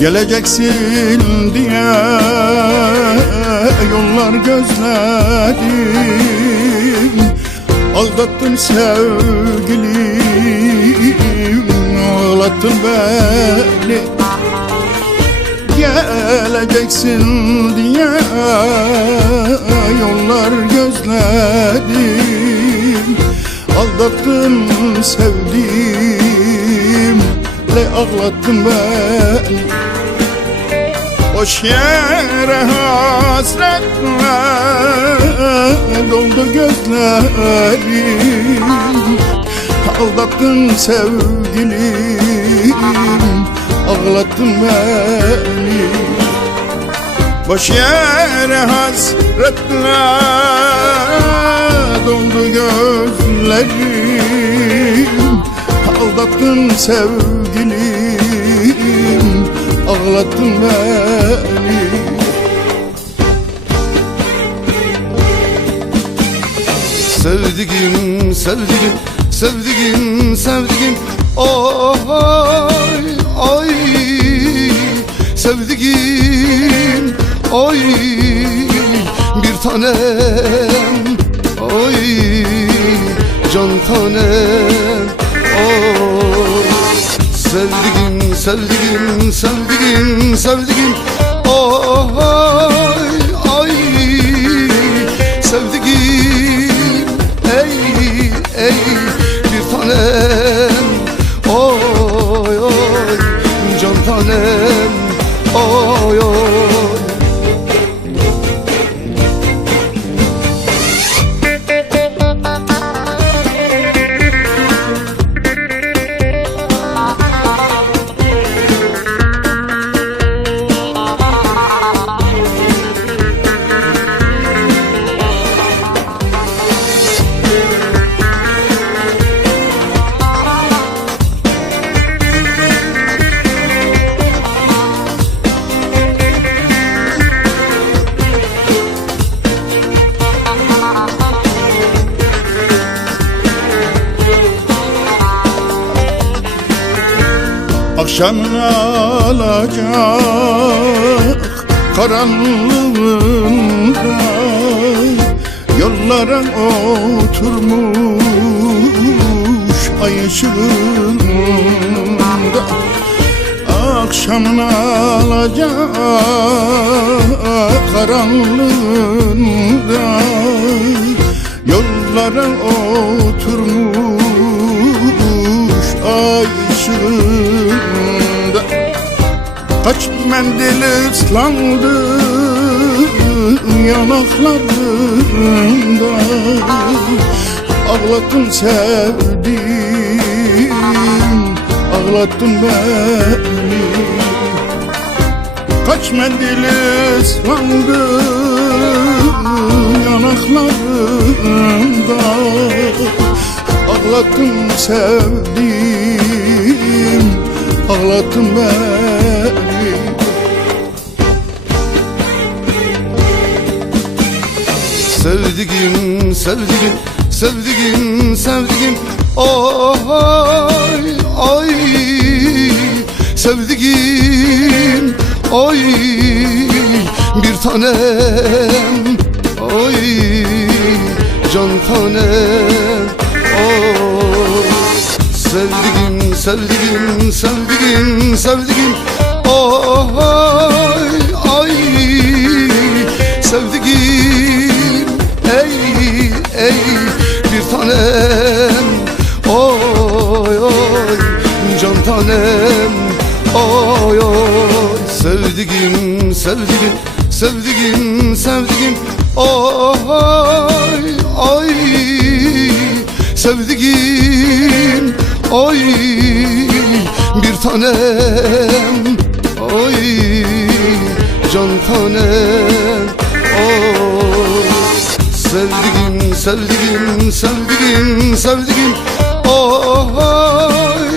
Geleceksin diye yollar gözledim, aldattın sevgilim, ağlattın beni. Geleceksin diye yollar gözledim, aldattın sevdiğimle, ağlattın beni. Boş yere hasretle doldu gözlerim, aldattın sevgilim, ağlattın beni. Boş yere hasretle doldu gözlerim, aldattın sevgilim, ağlattın beni. Sevdiğim, sevdiğim, sevdiğim, sevdiğim, ay, ay, sevdiğim, ay, bir tanem, ay, can tanem, ay, sevdiğim, sevdiğim, sevdiğim, sevdiğim, ay, ay, sevdiğim, ey, ey, bir tanem, oy, oy, can tanem, oy, oy. Akşamın alacak karanlığında yollara oturmuş ay ışığında. Akşamın alacak karanlığında yollara oturmuş ay ışığında. Kaç mendil ıslandı yanaklarında, ağlattın sevdiğim, ağlattın beni. Kaç mendil ıslandı yanaklarında, ağlattın sevdiğim, ağlattın beni. Sevdiğim, sevdiğim, sevdiğim, sevdiğim, ay, ay, sevdiğim, ay, bir tanem, ay, can tanem, ay, sevdiğim, sevdiğim, sevdiğim, sevdiğim, ay, ay, sevdiğim, ey, ey, bir tanem, oy, oy, can tanem, oy, oy, sevdiğim, sevdiğim, sevdiğim, sevdiğim, ay, ay, sevdiğim, ay, bir tanem, ay, can tanem, oy, sevdiğim, sevdiğim, sevdiğim, sevdiğim, ay,